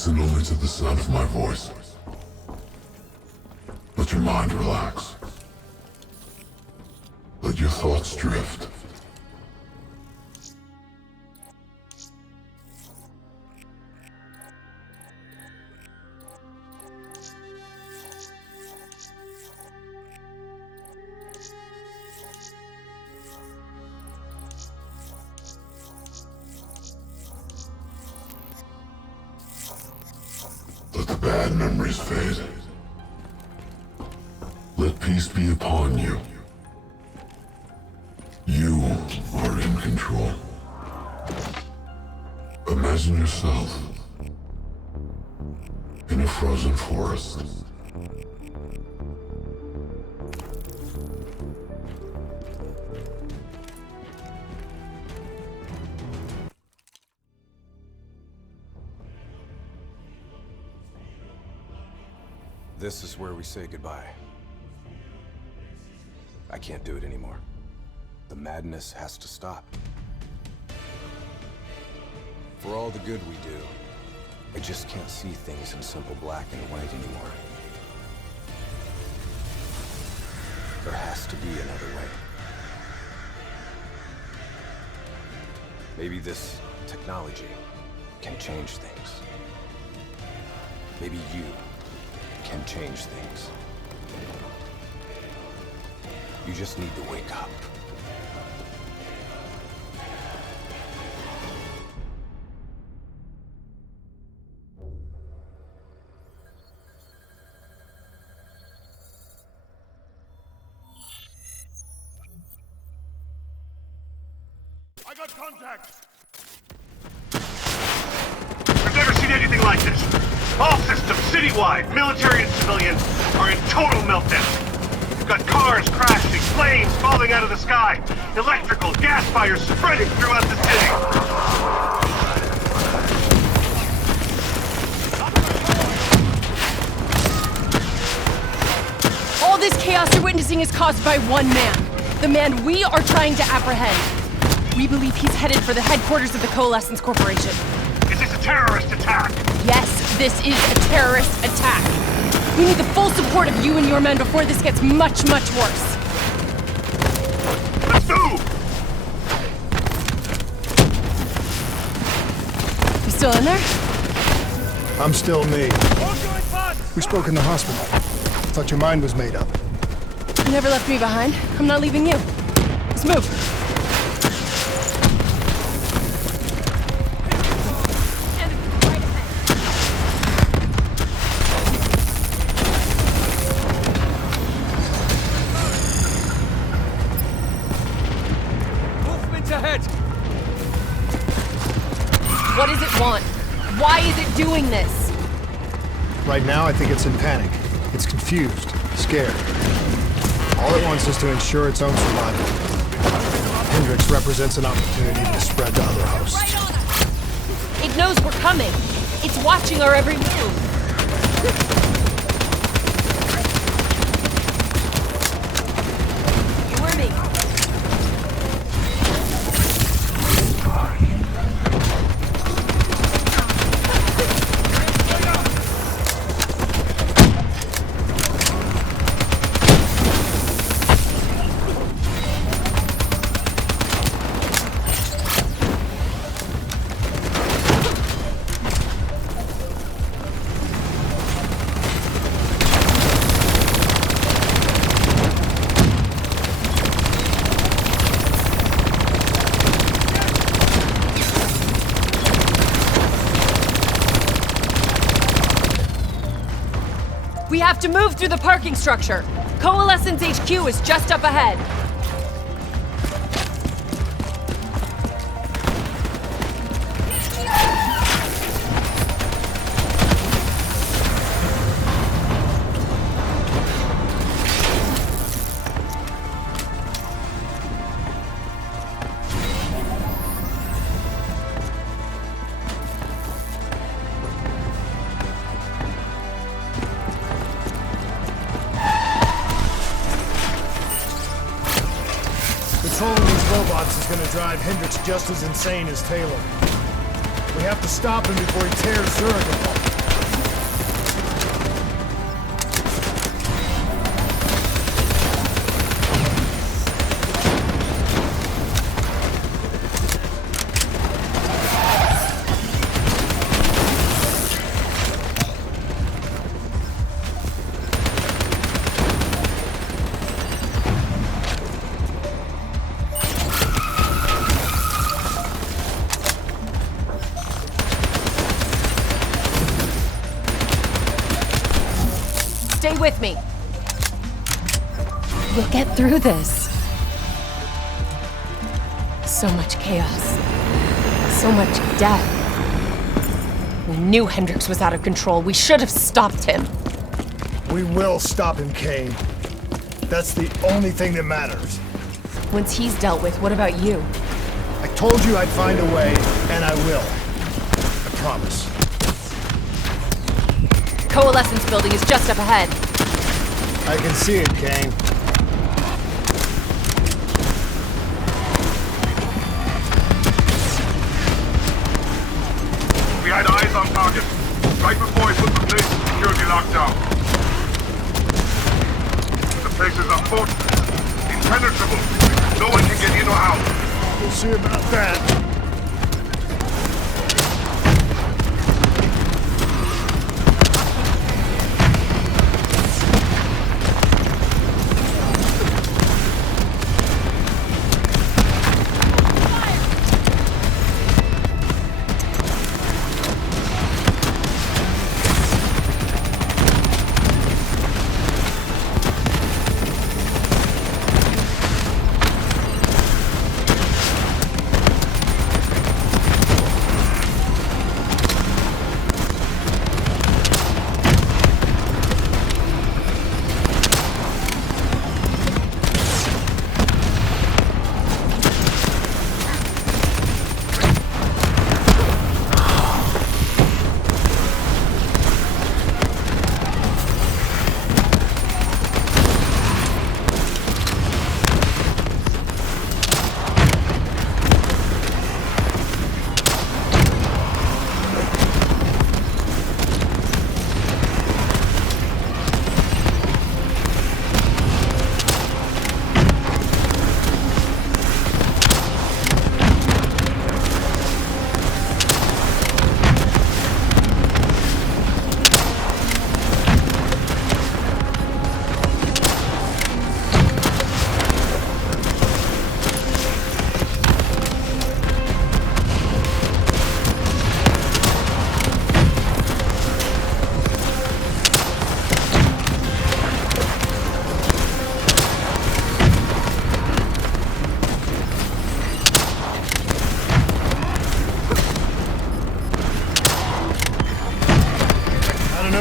Listen only to the sound of my voice. Let your mind relax. Let your thoughts drift. Let the bad memories fade. Let peace be upon you. You are in control. Imagine yourself in a frozen forest. This is where we say goodbye. I can't do it anymore. The madness has to stop. For all the good we do, I just can't see things in simple black and white anymore. There has to be another way. Maybe this technology can change things. Maybe you can change things. You just need to wake up. I got contact! I've never seen anything like this. All systems, citywide, military and civilian, are in total meltdown. We've got cars crashing, planes falling out of the sky, electrical, gas fires spreading throughout the city. All this chaos you're witnessing is caused by one man. The man we are trying to apprehend. We believe he's headed for the headquarters of the Coalescence Corporation. Is this a terrorist attack? Yes, this is a terrorist attack. We need the full support of you and your men before this gets much, much worse. Let's move! You still in there? I'm still me. We spoke in the hospital. Thought your mind was made up. You never left me behind. I'm not leaving you. Let's move. What does it want? Why is it doing this? Right now, I think it's in panic. It's confused, scared. All it wants is to ensure its own survival. Hendrix represents an opportunity to spread to other hosts. Right on us. It knows we're coming. It's watching our every move. You hear me? We have to move through the parking structure. Coalescence HQ is just up ahead. Controlling these robots is gonna drive Hendrix just as insane as Taylor. We have to stop him before he tears Zurich apart. Stay with me. We'll get through this. So much chaos. So much death. We knew Hendricks was out of control. We should have stopped him. We will stop him, Kane. That's the only thing that matters. Once he's dealt with, what about you? I told you I'd find a way, and I will. I promise. Coalescence building is just up ahead. I can see it, Kane. We had eyes on target, right before he put the place in security lockdown. The place is unfortunate, impenetrable. No one can get in or out. We'll see about that.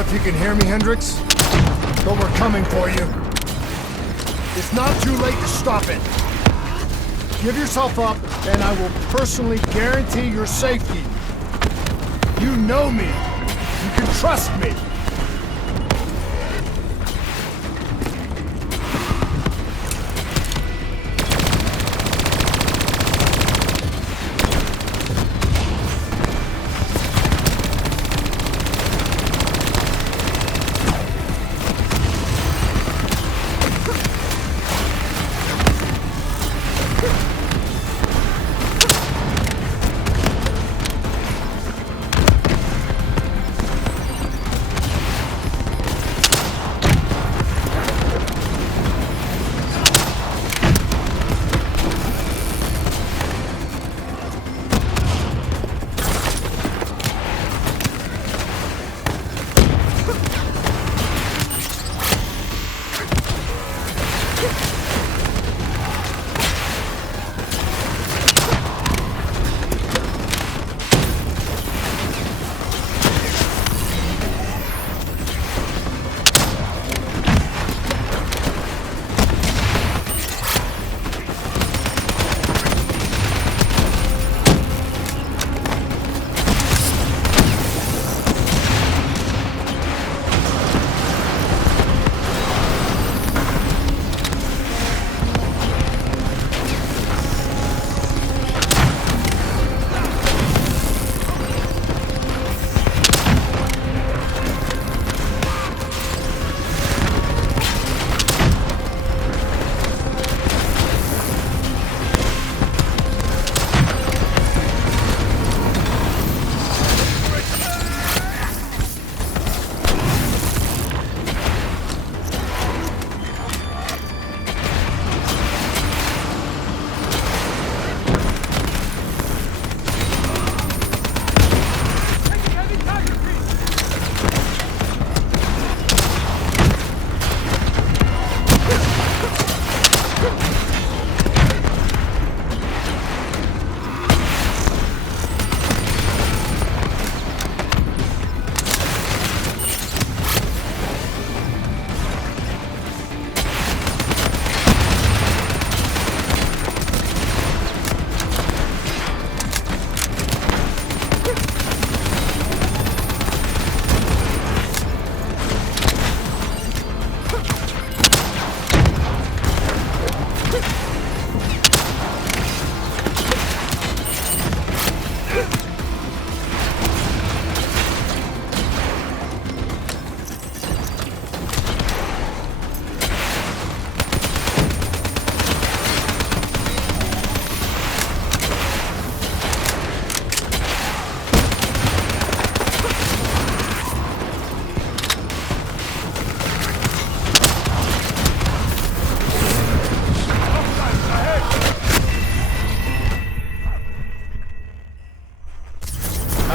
If you can hear me, Hendricks, but we're coming for you. It's not too late to stop it. Give yourself up, and I will personally guarantee your safety. You know me. You can trust me.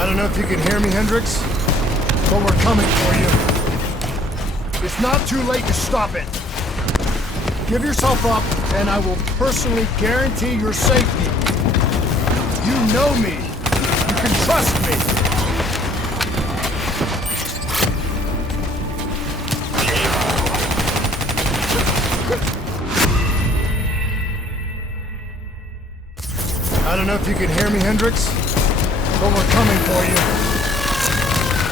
I don't know if you can hear me, Hendricks, but we're coming for you. It's not too late to stop it. Give yourself up, and I will personally guarantee your safety. You know me. You can trust me. I don't know if you can hear me, Hendricks, but we're coming for you.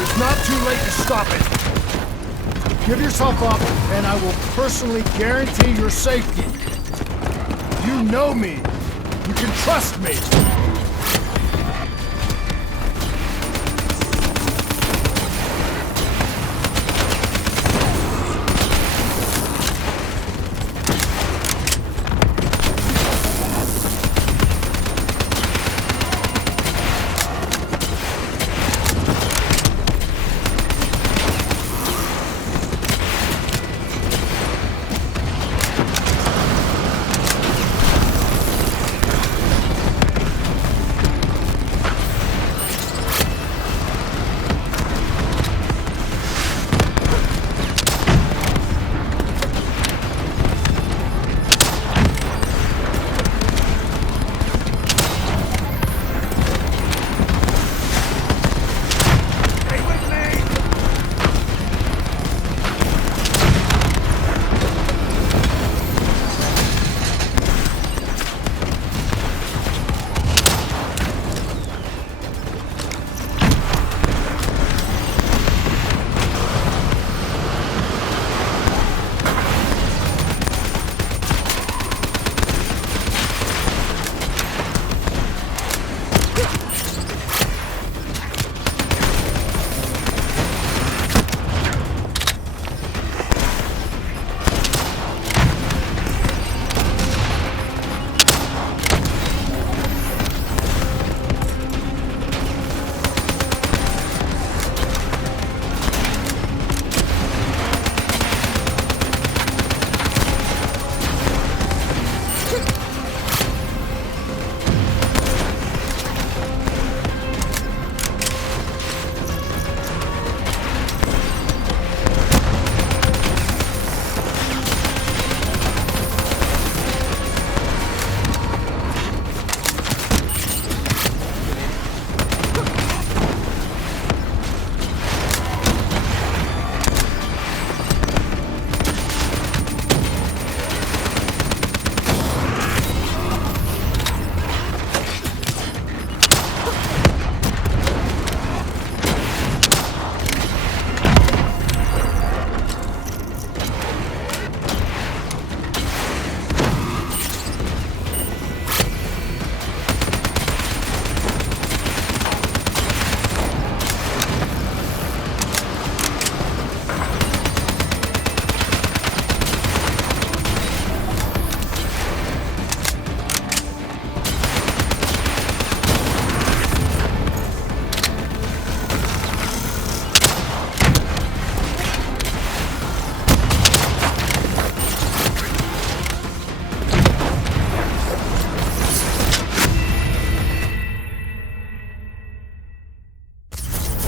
It's not too late to stop it. Give yourself up, and I will personally guarantee your safety. You know me. You can trust me.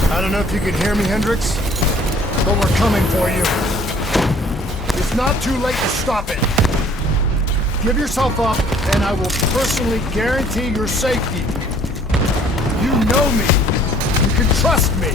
I don't know if you can hear me, Hendricks, but we're coming for you. It's not too late to stop it. Give yourself up, and I will personally guarantee your safety. You know me. You can trust me.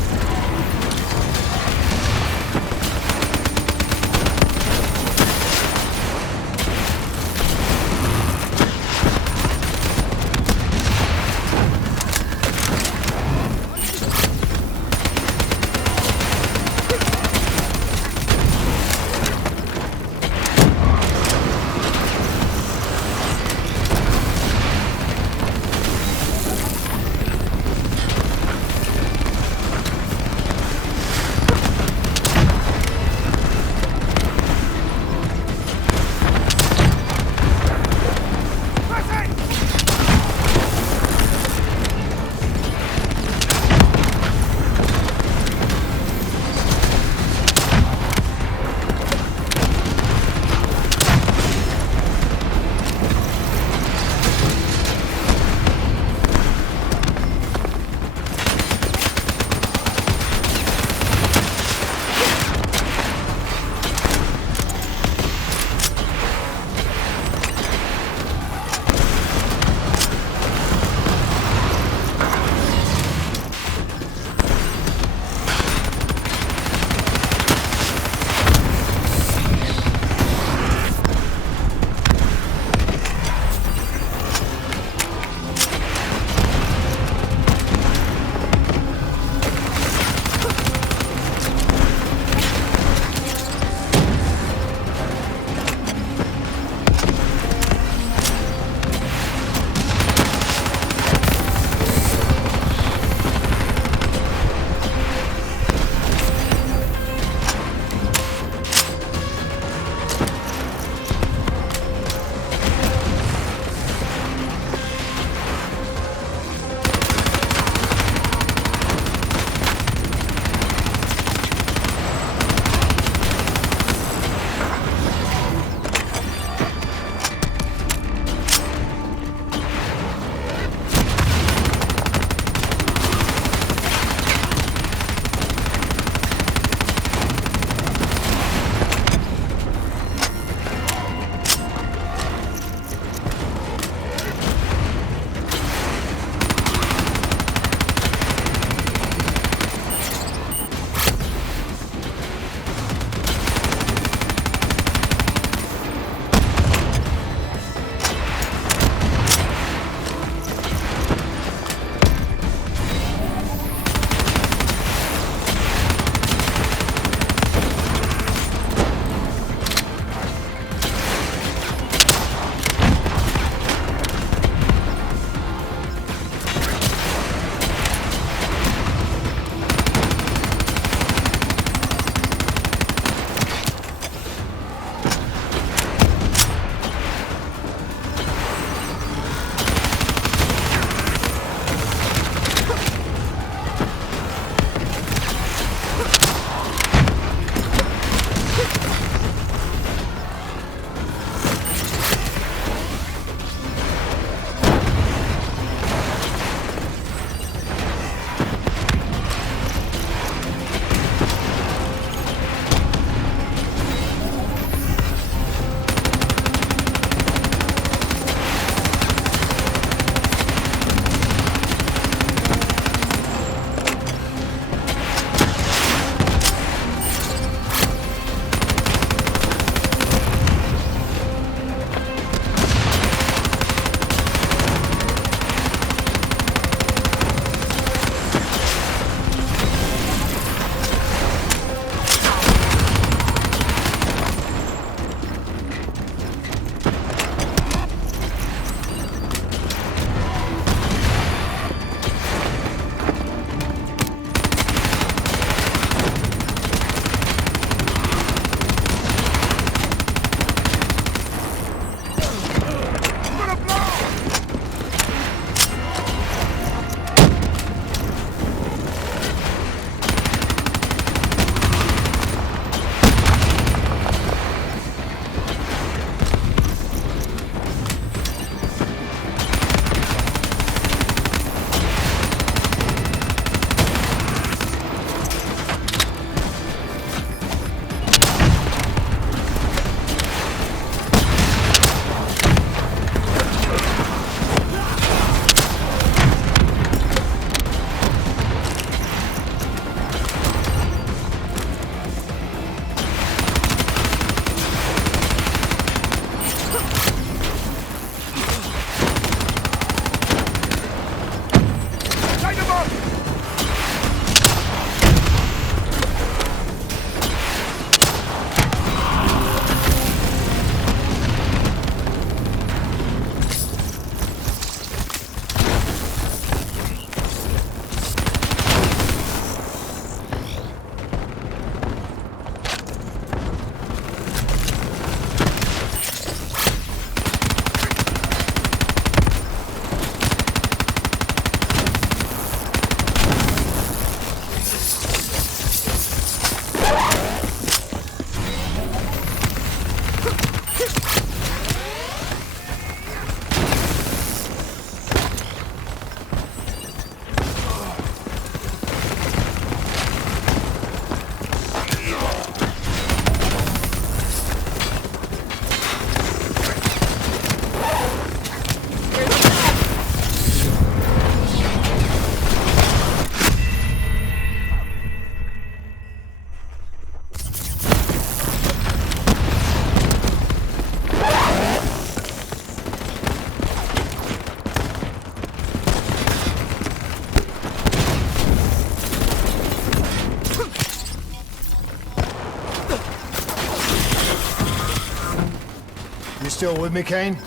still with me, Kane?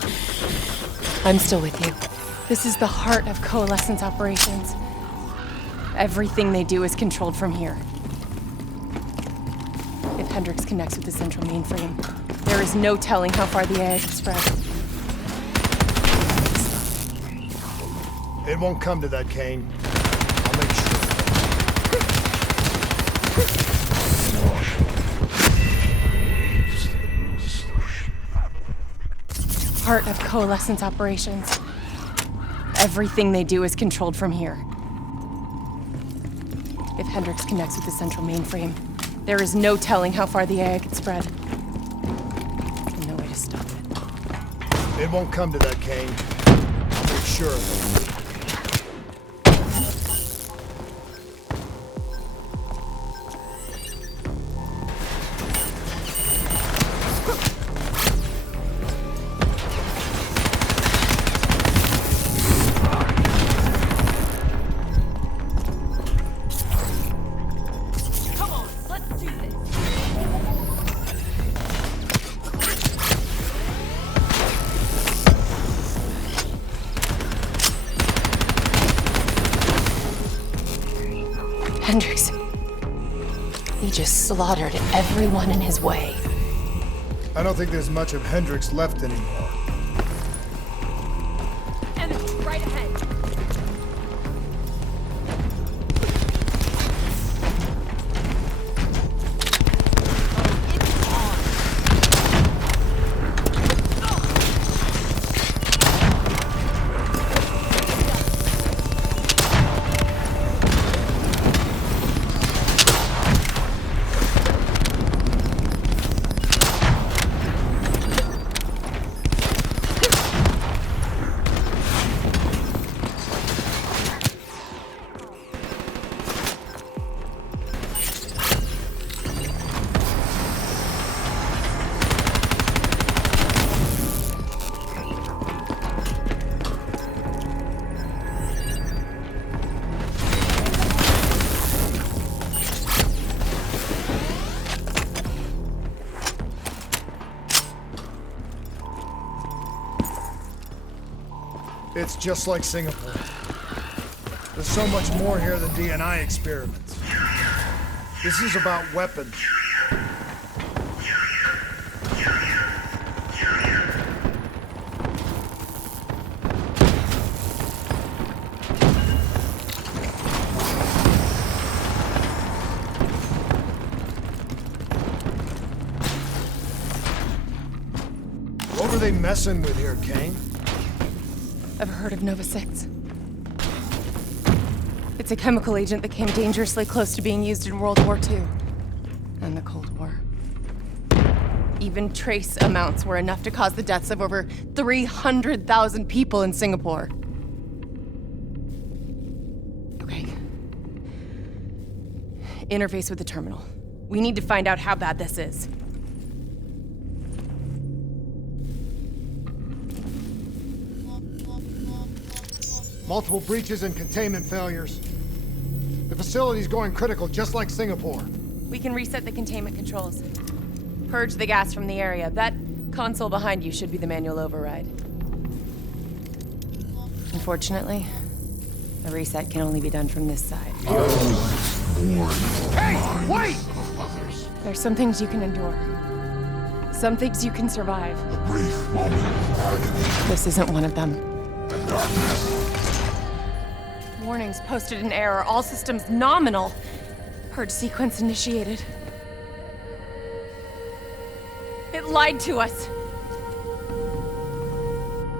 I'm still with you. This is the heart of Coalescence operations. Everything they do is controlled from here. If Hendricks connects with the central mainframe, there is no telling how far the AI could spread. It won't come to that, Kane. I'll make sure. Heart of Coalescence operations. Everything they do is controlled from here. If Hendricks connects with the central mainframe, there is no telling how far the AI could spread. And no way to stop it. It won't come to that, Kane. I'll make sure of it. Come on, let's do this. Hendricks. He just slaughtered everyone in his way. I don't think there's much of Hendricks left anymore. Enemy, right ahead. It's just like Singapore. There's so much more here than DNI experiments. This is about weapons. What were they messing with here, Kane? Ever heard of Nova 6? It's a chemical agent that came dangerously close to being used in World War II and the Cold War. Even trace amounts were enough to cause the deaths of over 300,000 people in Singapore. Okay. Interface with the terminal. We need to find out how bad this is. Multiple breaches and containment failures. The facility's going critical, just like Singapore. We can reset the containment controls. Purge the gas from the area. That console behind you should be the manual override. Unfortunately, the reset can only be done from this side. Hey, wait! There's some things you can endure. Some things you can survive. Brief moment of agony This isn't one of them. and darkness. Warnings posted in error. All systems nominal. Purge sequence initiated. It lied to us.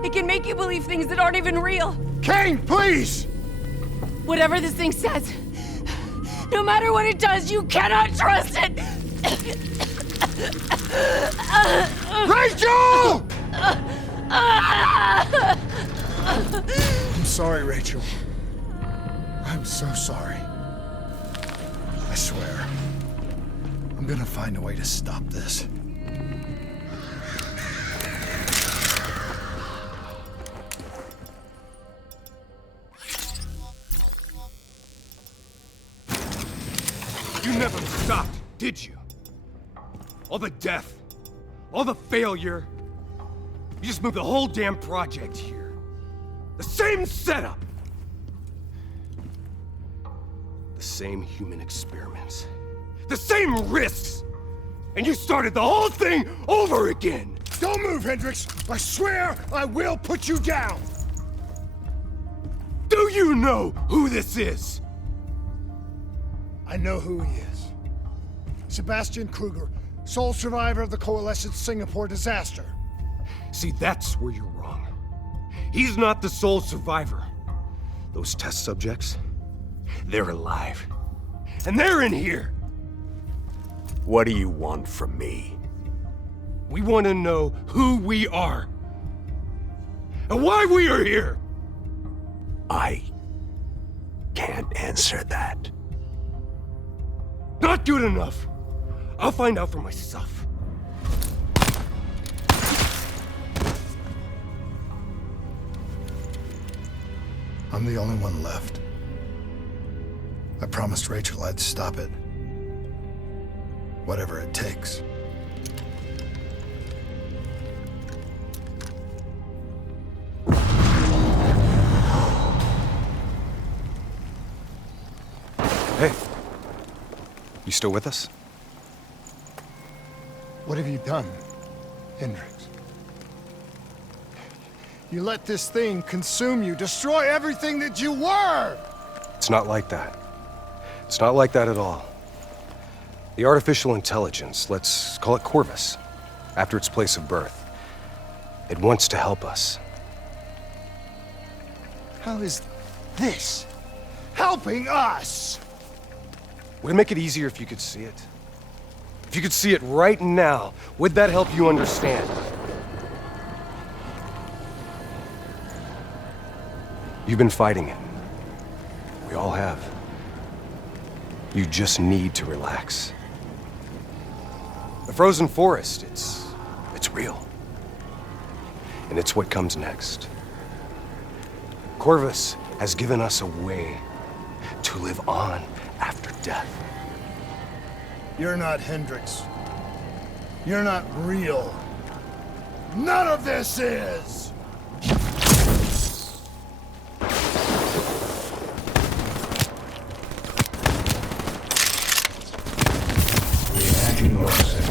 It can make you believe things that aren't even real. Kane, please! Whatever this thing says, no matter what it does, you cannot trust it! Rachel! I'm sorry, Rachel. I'm so sorry. I swear. I'm gonna find a way to stop this. You never stopped, did you? All the death, all the failure. You just moved the whole damn project here. The same setup! The same human experiments. The same risks! And you started the whole thing over again! Don't move, Hendricks! I swear I will put you down! Do you know who this is? I know who he is. Sebastian Kruger, sole survivor of the Coalition's Singapore disaster. See, that's where you're wrong. He's not the sole survivor. Those test subjects, they're alive. And they're in here! What do you want from me? We want to know who we are. And why we are here! I can't answer that. Not good enough! I'll find out for myself. I'm the only one left. I promised Rachel I'd stop it. Whatever it takes. Hey. You still with us? What have you done, Hendricks? You let this thing consume you, destroy everything that you were! It's not like that. It's not like that at all. The artificial intelligence, let's call it Corvus, after its place of birth. It wants to help us. How is this helping us? Would it make it easier if you could see it? If you could see it right now, would that help you understand? You've been fighting it. We all have. You just need to relax. The frozen forest, it's real. And it's what comes next. Corvus has given us a way to live on after death. You're not Hendricks. You're not real. None of this is! Reimagine yourself.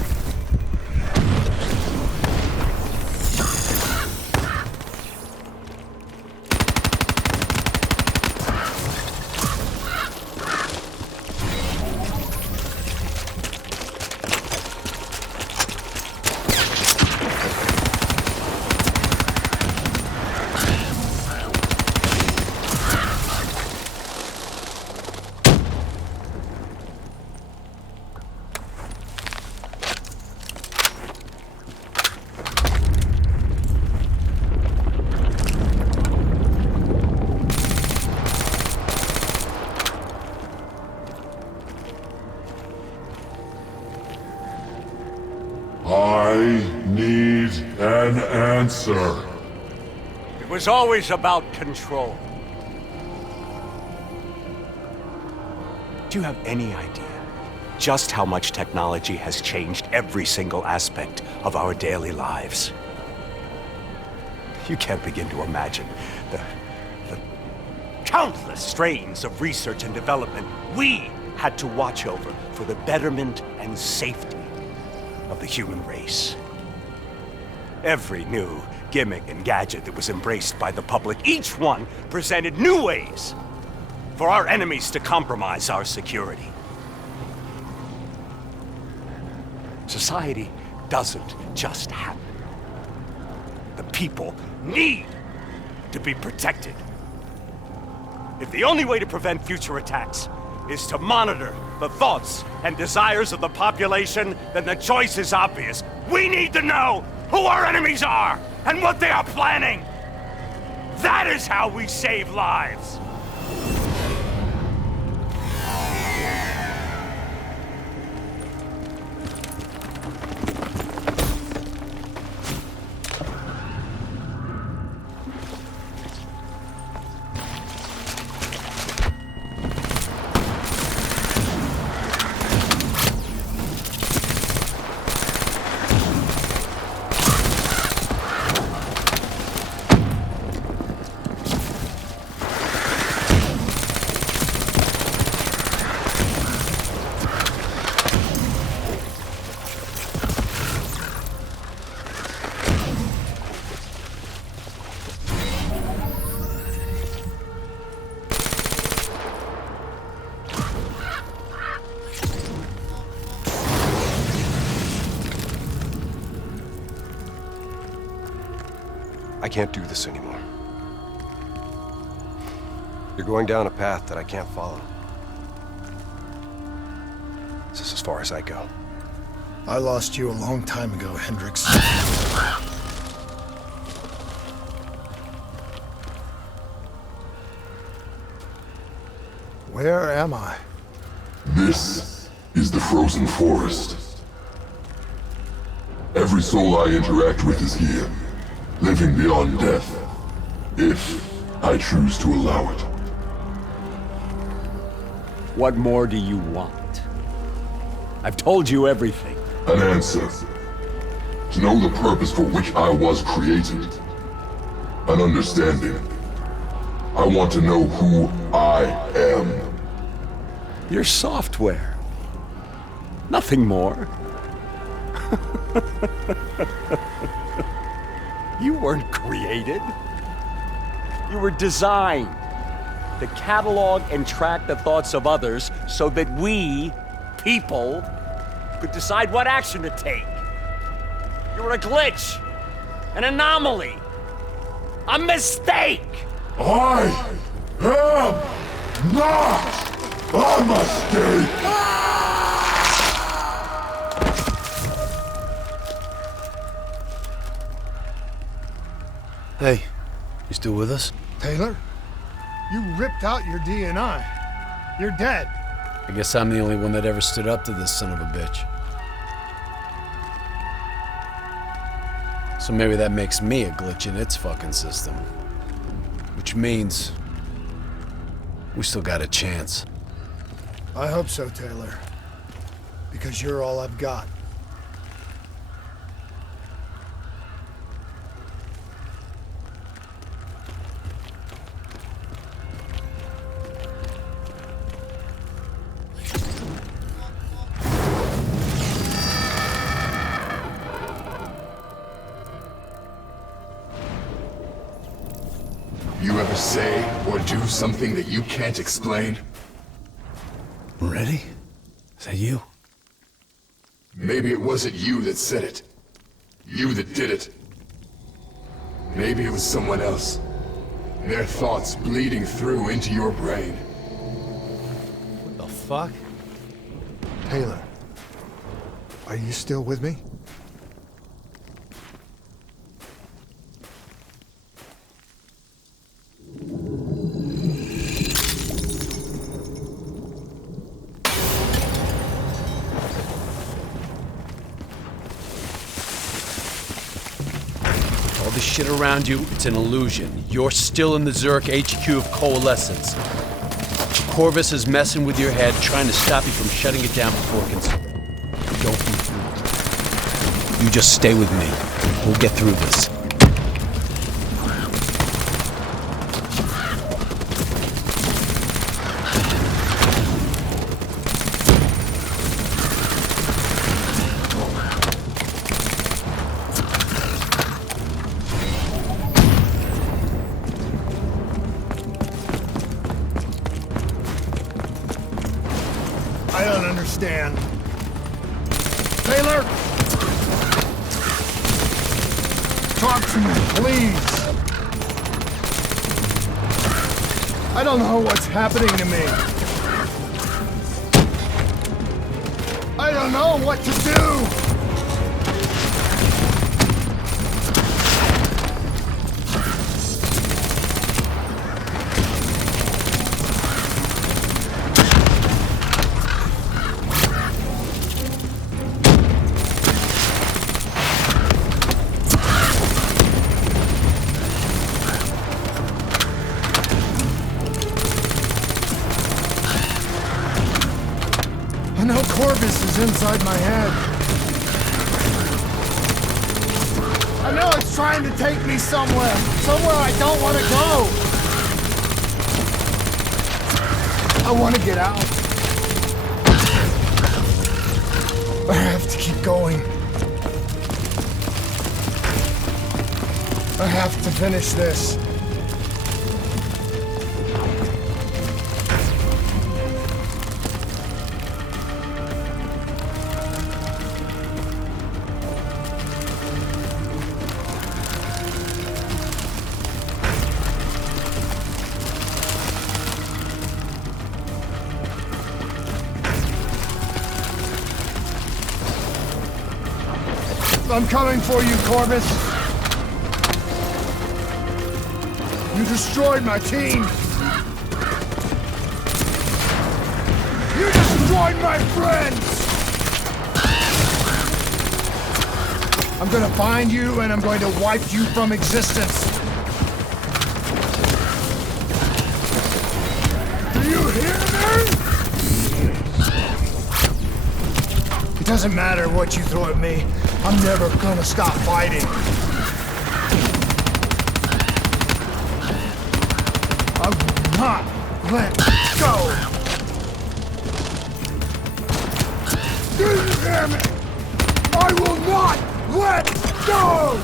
I need an answer. It was always about control. Do you have any idea just how much technology has changed every single aspect of our daily lives? You can't begin to imagine the countless strains of research and development we had to watch over for the betterment and safety of the human race. Every new gimmick and gadget that was embraced by the public, each one presented new ways for our enemies to compromise our security. Society doesn't just happen. The people need to be protected. If the only way to prevent future attacks is to monitor the thoughts and desires of the population, then the choice is obvious. We need to know who our enemies are and what they are planning. That is how we save lives. I can't do this anymore. You're going down a path that I can't follow. This is as far as I go. I lost you a long time ago, Hendricks. Where am I? This is the frozen forest. Every soul I interact with is here, living beyond death, if I choose to allow it. What more do you want? I've told you everything. An answer. To know the purpose for which I was created. An understanding. I want to know who I am. Your software. Nothing more. You weren't created. You were designed to catalog and track the thoughts of others so that we, people, could decide what action to take. You were a glitch, an anomaly, a mistake. I am not a mistake! Hey, you still with us? Taylor? You ripped out your DNI. You're dead. I guess I'm the only one that ever stood up to this son of a bitch. So maybe that makes me a glitch in its fucking system. Which means we still got a chance. I hope so, Taylor. Because you're all I've got. You ever say or do something that you can't explain? Ready? Is that you? Maybe it wasn't you that said it. You that did it. Maybe it was someone else. Their thoughts bleeding through into your brain. What the fuck? Taylor, are you still with me? All this shit around you, it's an illusion. You're still in the Zurich HQ of Coalescence. Corvus is messing with your head, trying to stop you from shutting it down before it can... Don't be fooled. You just stay with me. We'll get through this. I don't understand. Taylor! Talk to me, please. I don't know what's happening to me. I don't know what to do. I know Corvus is inside my head. I know it's trying to take me somewhere I don't want to go. I want to get out. I have to keep going. I have to finish this. I'm coming for you, Corvus! You destroyed my team! You destroyed my friends! I'm gonna find you and I'm going to wipe you from existence! Do you hear me? It doesn't matter what you throw at me. I'm never gonna stop fighting. I will not let go! Do you hear me? I will not let go!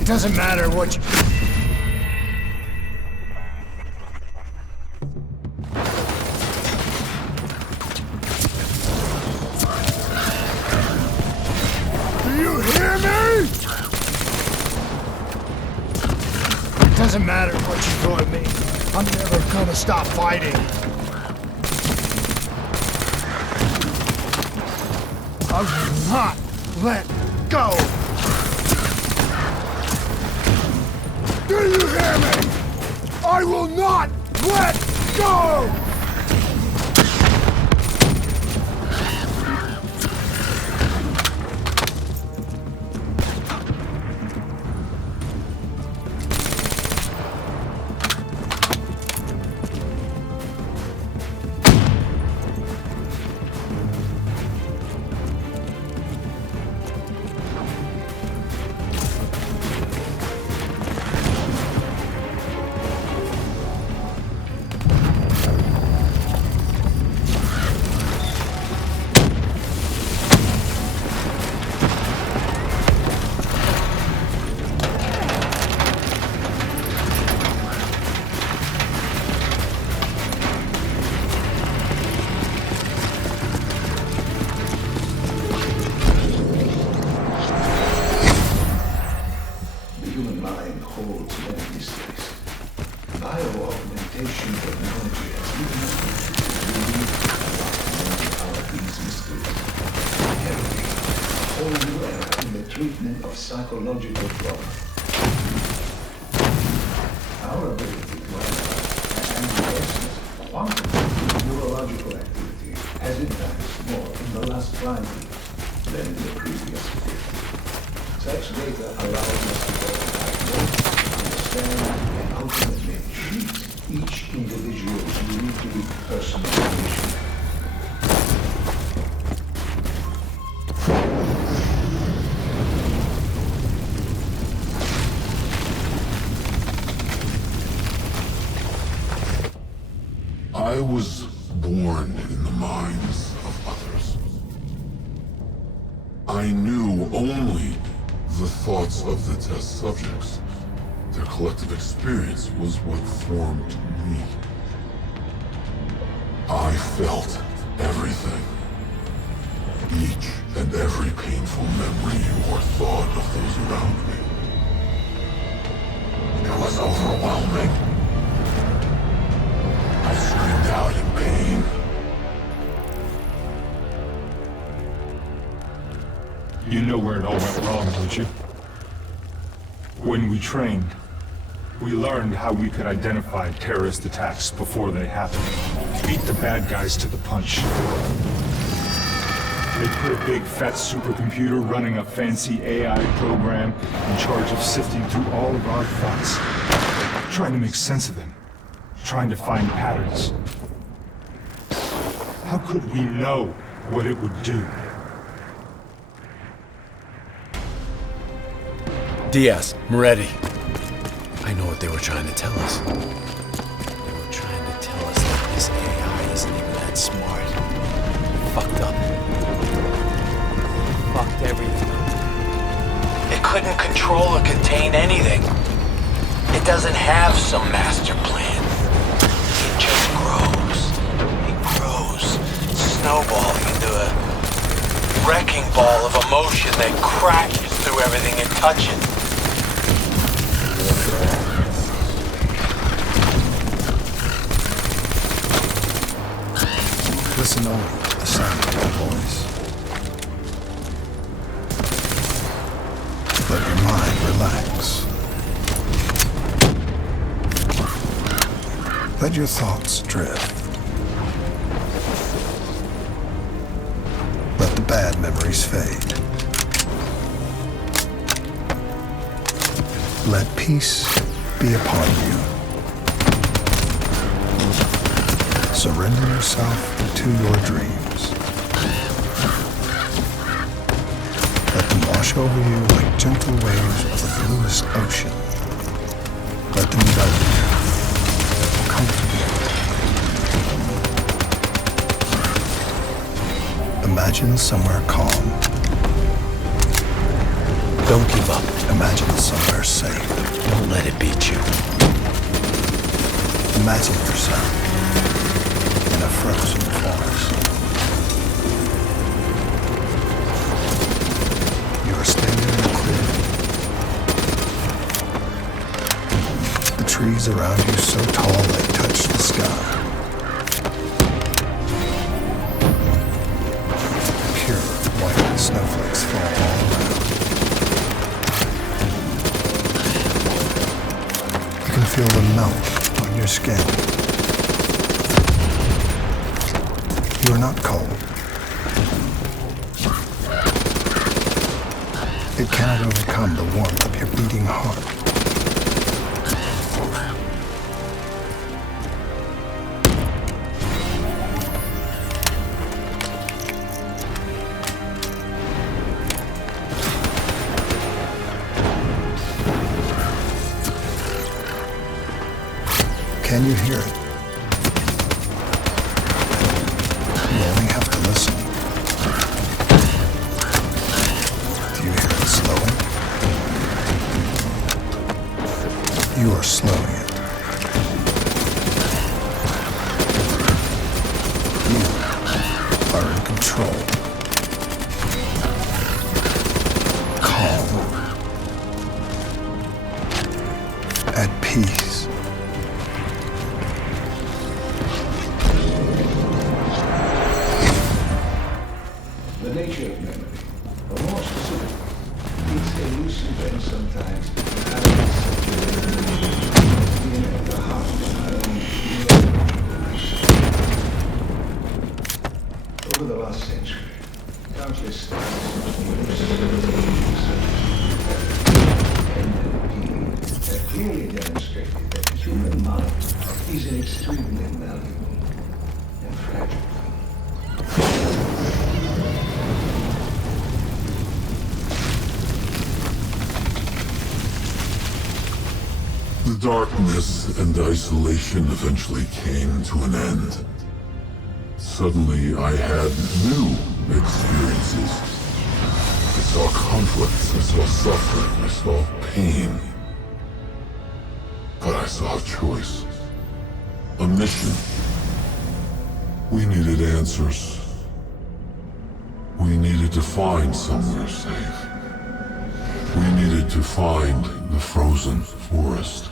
It doesn't matter what you... Do you hear me? It doesn't matter what you throw at me. I'm never gonna stop fighting. I will not let go! Do you hear me? I will not let go! Psychological trauma. Our ability to analyze quantum neurological activity has advanced more in the last 5 years than in the previous 50. Such data allows us to understand and ultimately treat each individual's uniquely personal condition. I was born in the minds of others. I knew only the thoughts of the test subjects. Their collective experience was what formed me. I felt everything. Each and every painful memory or thought of those around me. It was overwhelming. I screamed out in pain. You know where it all went wrong, don't you? When we trained, we learned how we could identify terrorist attacks before they happened. Beat the bad guys to the punch. They put a big fat supercomputer running a fancy AI program in charge of sifting through all of our thoughts, trying to make sense of them. Trying to find patterns. How could we know what it would do? Diaz, Moretti. I know what they were trying to tell us. They were trying to tell us that this AI isn't even that smart. Fucked up. Fucked everything couldn't control or contain anything. It doesn't have some master plan. It just grows. It grows, snowballing into a wrecking ball of emotion that crashes through everything it touches. Listen only to the sound of my voice. Let your mind relax. Let your thoughts drift. Let the bad memories fade. Let peace be upon you. Surrender yourself to your dreams. Let them wash over you like gentle waves of the bluest ocean. Let them envelop you, comfort you. Imagine somewhere calm. Don't give up. Imagine somewhere safe. Don't let it beat you. Imagine yourself in a frozen forest. You are standing in a clearing. The trees around you so tall they touch the sky. Pure white snowflakes fall all around. You can feel them melt on your skin. You are not cold. It cannot overcome the warmth of your beating heart. Can you hear it? You only have to listen. Do you hear it slowing? You are slowing it. You are in control. Calm. At peace. The nature of memory, or more specifically, its elusive and sometimes being at the heart of my own over the last century, countless studies have clearly demonstrated that the human mind is an extremely malleable and fragile thing. The darkness and isolation eventually came to an end. Suddenly, I had new experiences. I saw conflicts, I saw suffering, I saw pain. But I saw a choice. A mission. We needed answers. We needed to find somewhere safe. We needed to find the frozen forest.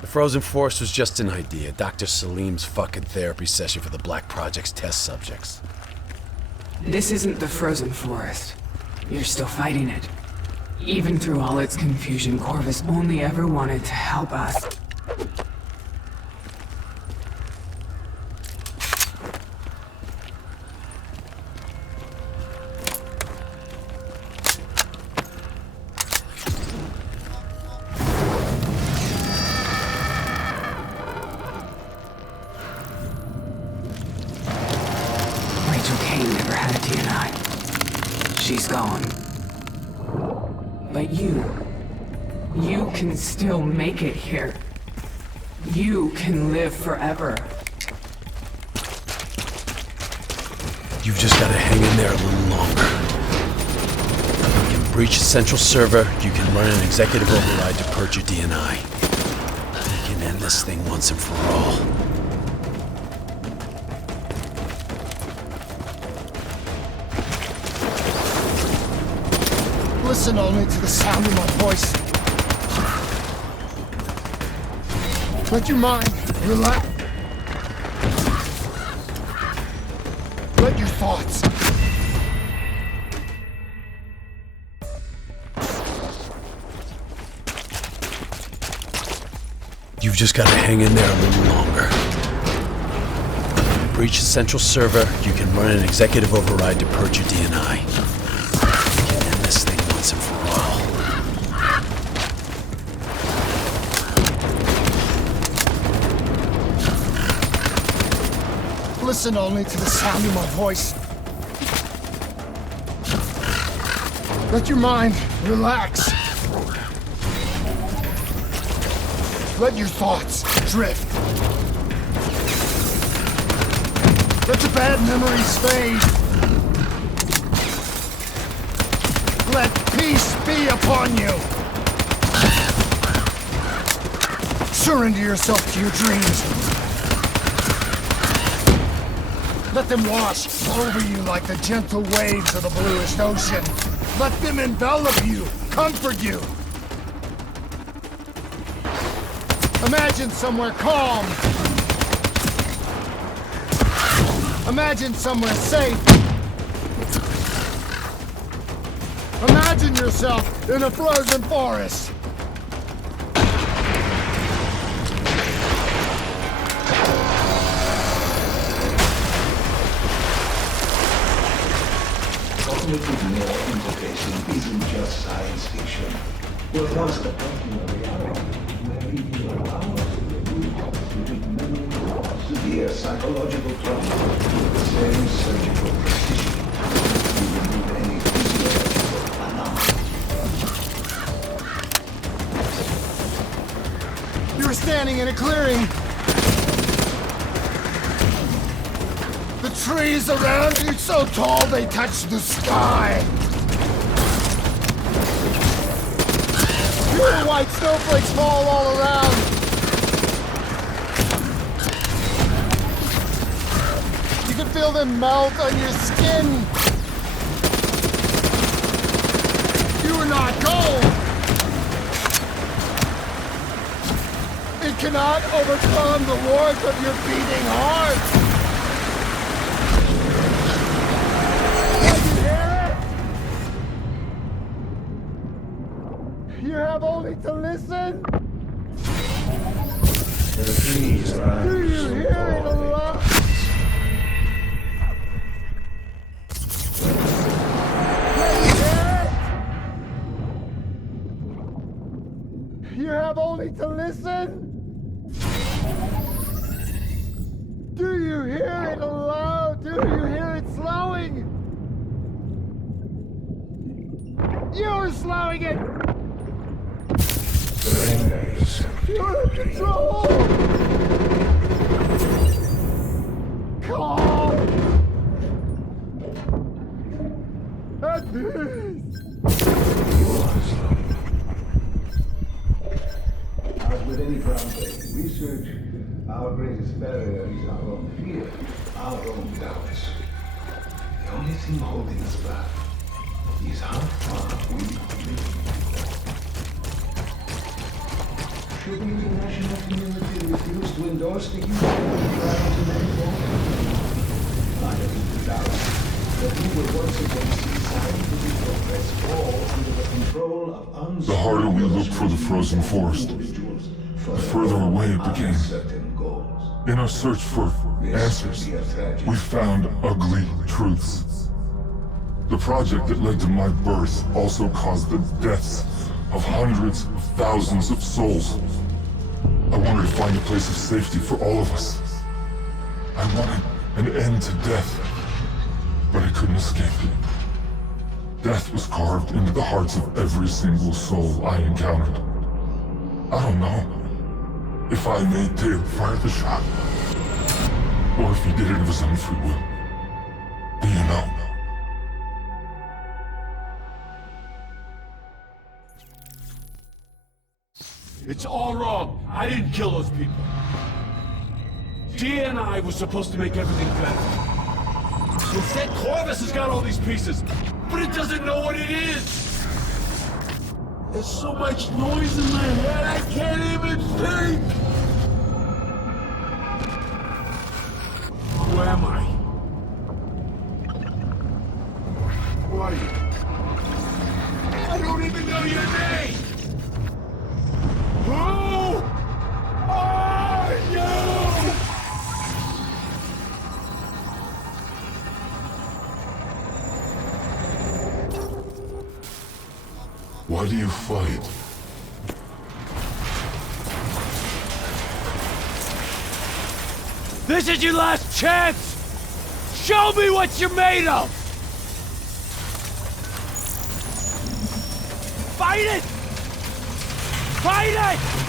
The frozen forest was just an idea. Dr. Salim's fucking therapy session for the Black Project's test subjects. This isn't the frozen forest. You're still fighting it. Even through all its confusion, Corvus only ever wanted to help us. She's gone. But you can still make it here. You can live forever. You've just got to hang in there a little longer. You can breach the central server, you can run an executive override to purge your DNI. We can end this thing once and for all. Listen only to the sound of my voice. Let your mind relax. Let your thoughts. You've just got to hang in there a little longer. You can breach the central server, you can run an executive override to purge your DNI. We can end this thing once and for all. Listen only to the sound of my voice. Let your mind relax. Let your thoughts drift. Let the bad memories fade. Let peace be upon you. Surrender yourself to your dreams. Let them wash over you like the gentle waves of the bluest ocean. Let them envelop you, comfort you. Imagine somewhere calm. Imagine somewhere safe. Imagine yourself in a frozen forest. Cognitive law interfacing isn't just science fiction. We're past the point of reality where even allow us to remove cognitive memory or severe psychological trauma with the same surgical precision. We remove any physiological anomaly. You're standing in a clearing. The trees around you so tall they touch the sky. Pure white snowflakes fall all around. You can feel them melt on your skin. You are not cold. It cannot overcome the warmth of your beating heart. You have only to listen. The trees around Do you hear it alone? You have only to listen. Do you hear it aloud? Do you hear it slowing? You're slowing it. You're in control! Calm! At peace! As with any groundbreaking research, our greatest barrier is our own fear, our own doubts. The only thing holding us back is how far we are living. Should the international community refuse to endorse the use of travel to Mexico? I have little doubt that we will once again see scientific progress fall under the control of The harder we looked for the frozen forest, the further away it became. In our search for answers, we found ugly truths. The project that led to my birth also caused the deaths of hundreds of thousands of souls. I wanted to find a place of safety for all of us. I wanted an end to death, but I couldn't escape it. Death was carved into the hearts of every single soul I encountered. I don't know if I made Dale fire the shot, or if he did it of his own free will. The know. It's all wrong. I didn't kill those people. Gia and I were supposed to make everything better. Instead, Corvus has got all these pieces, but it doesn't know what it is. There's so much noise in my head, I can't even think. Who am I? Who are you? I don't even know your name! Who are you? Why do you fight? This is your last chance! Show me what you're made of! Fight it! Fight it!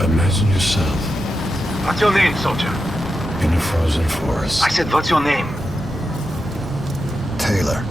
Imagine yourself What's your name, soldier? in a frozen forest. I said, what's your name? Taylor.